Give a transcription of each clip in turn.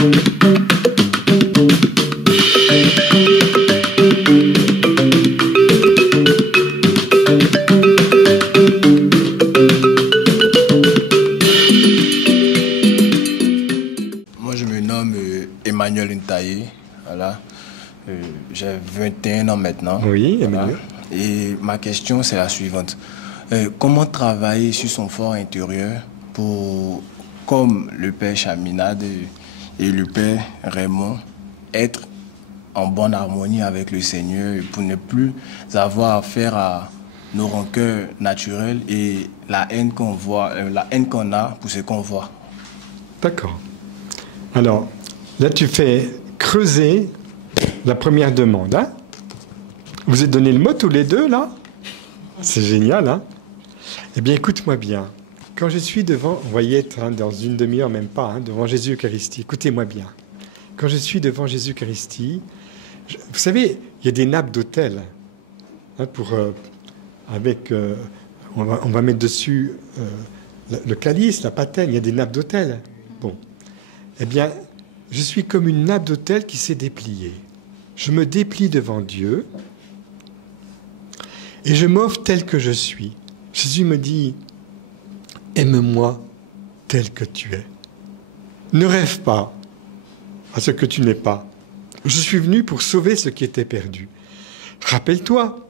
Moi, je me nomme Emmanuel Ntaye. Voilà. J'ai 21 ans maintenant. Oui, voilà. Emmanuel. Et ma question, c'est la suivante. Comment travailler sur son fort intérieur pour, comme le père Chaminade et le père Raymond, être en bonne harmonie avec le Seigneur pour ne plus avoir affaire à nos rancœurs naturelles et la haine qu'on voit, la haine qu'on a pour ce qu'on voit. D'accord. Alors, là, tu fais creuser la première demande. Hein? Vous êtes donné le mot tous les deux, là? C'est génial, hein? Eh bien, écoute-moi bien. Quand je suis devant, on va y être hein, dans une demi-heure, même pas, hein, devant Jésus-Eucharistie. Écoutez-moi bien. Quand je suis devant Jésus-Eucharistie, vous savez, il y a des nappes d'autel. Hein, on va mettre dessus le calice, la patène, il y a des nappes d'autel. Bon. Eh bien, je suis comme une nappe d'autel qui s'est dépliée. Je me déplie devant Dieu et je m'offre tel que je suis. Jésus me dit, aime-moi tel que tu es. Ne rêve pas à ce que tu n'es pas. Je suis venu pour sauver ce qui était perdu. Rappelle-toi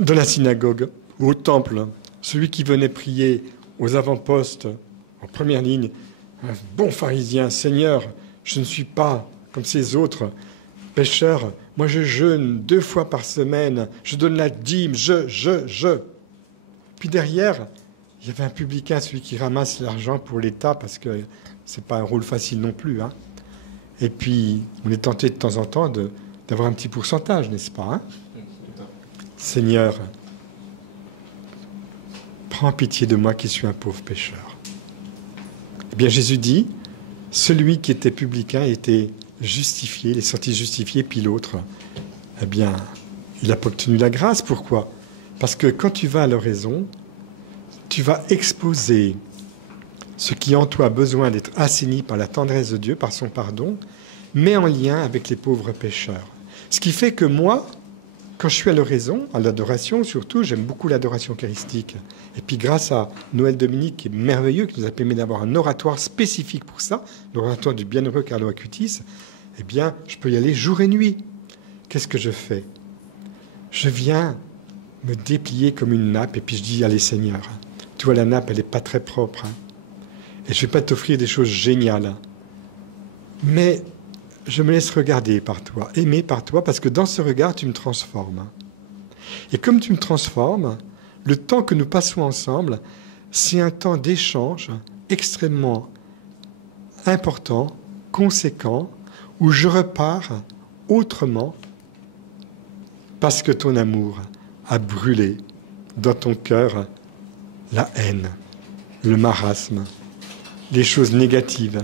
de la synagogue ou au temple, celui qui venait prier aux avant-postes, en première ligne, un bon pharisien, Seigneur, je ne suis pas comme ces autres pécheurs. Moi, je jeûne 2 fois par semaine, je donne la dîme, je. Puis derrière, il y avait un publicain, celui qui ramasse l'argent pour l'État, parce que c'est pas un rôle facile non plus. Hein. Et puis, on est tenté de temps en temps d'avoir un petit pourcentage, n'est-ce pas hein? Seigneur, prends pitié de moi qui suis un pauvre pécheur. Eh bien, Jésus dit, celui qui était publicain était justifié, il est sorti justifié, puis l'autre, eh bien, il n'a pas obtenu la grâce. Pourquoi? Parce que quand tu vas à l'oraison, tu vas exposer ce qui en toi a besoin d'être assaini par la tendresse de Dieu, par son pardon, mais en lien avec les pauvres pécheurs. Ce qui fait que moi, quand je suis à l'oraison, à l'adoration surtout, j'aime beaucoup l'adoration eucharistique. Et puis grâce à Noël Dominique, qui est merveilleux, qui nous a permis d'avoir un oratoire spécifique pour ça, l'oratoire du bienheureux Carlo Acutis, eh bien, je peux y aller jour et nuit. Qu'est-ce que je fais? Je viens me déplier comme une nappe, et puis je dis, allez Seigneur, tu vois la nappe, elle n'est pas très propre, hein, et je ne vais pas t'offrir des choses géniales, hein, mais je me laisse regarder par toi, aimer par toi, parce que dans ce regard, tu me transformes. Et comme tu me transformes, le temps que nous passons ensemble, c'est un temps d'échange extrêmement important, conséquent, où je repars autrement, parce que ton amour a brûlé dans ton cœur la haine, le marasme, les choses négatives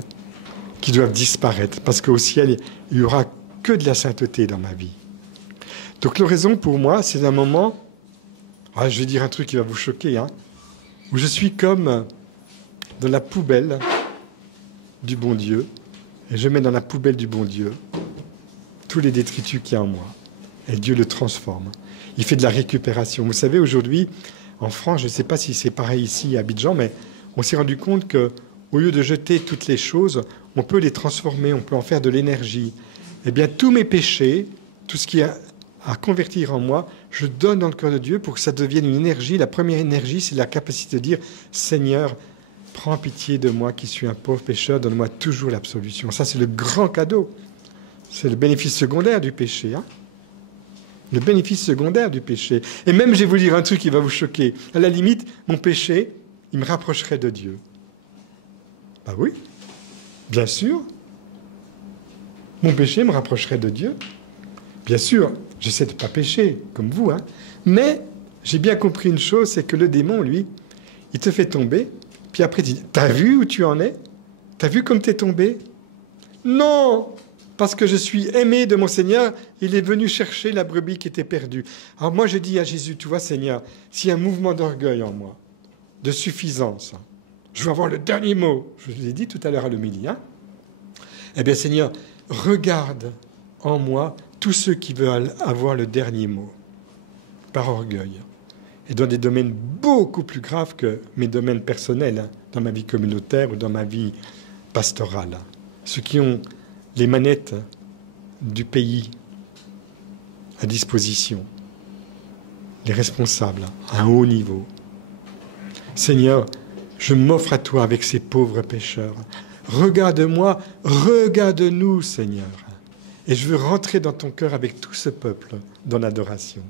qui doivent disparaître, parce qu'au ciel, il n'y aura que de la sainteté dans ma vie. Donc l'oraison, pour moi, c'est un moment, je vais dire un truc qui va vous choquer, hein, où je suis comme dans la poubelle du bon Dieu, et je mets dans la poubelle du bon Dieu tous les détritus qu'il y a en moi, et Dieu le transforme. Il fait de la récupération. Vous savez, aujourd'hui, en France, je ne sais pas si c'est pareil ici à Abidjan, mais on s'est rendu compte que au lieu de jeter toutes les choses, on peut les transformer, on peut en faire de l'énergie. Eh bien, tous mes péchés, tout ce qui a à convertir en moi, je donne dans le cœur de Dieu pour que ça devienne une énergie. La première énergie, c'est la capacité de dire « Seigneur, prends pitié de moi qui suis un pauvre pécheur, donne-moi toujours l'absolution. » Ça, c'est le grand cadeau. C'est le bénéfice secondaire du péché. Hein, le bénéfice secondaire du péché. Et même, je vais vous dire un truc qui va vous choquer. À la limite, mon péché, il me rapprocherait de Dieu. Ah oui, bien sûr. Mon péché me rapprocherait de Dieu. Bien sûr, j'essaie de ne pas pécher, comme vous, hein. Mais j'ai bien compris une chose, c'est que le démon, lui, il te fait tomber, puis après il dit, t'as vu où tu en es? T'as vu comme t'es tombé? Non, parce que je suis aimé de mon Seigneur, il est venu chercher la brebis qui était perdue. Alors moi, je dis à Jésus, tu vois, Seigneur, s'il y a un mouvement d'orgueil en moi, de suffisance, je veux avoir le dernier mot, je vous l'ai dit tout à l'heure à l'homélie, hein, Eh bien, Seigneur, regarde en moi tous ceux qui veulent avoir le dernier mot, par orgueil, et dans des domaines beaucoup plus graves que mes domaines personnels, hein, dans ma vie communautaire ou dans ma vie pastorale. Ceux qui ont les manettes du pays à disposition, les responsables à un haut niveau. Seigneur, je m'offre à toi avec ces pauvres pécheurs. Regarde-moi, regarde-nous, Seigneur. Et je veux rentrer dans ton cœur avec tout ce peuple dans l'adoration.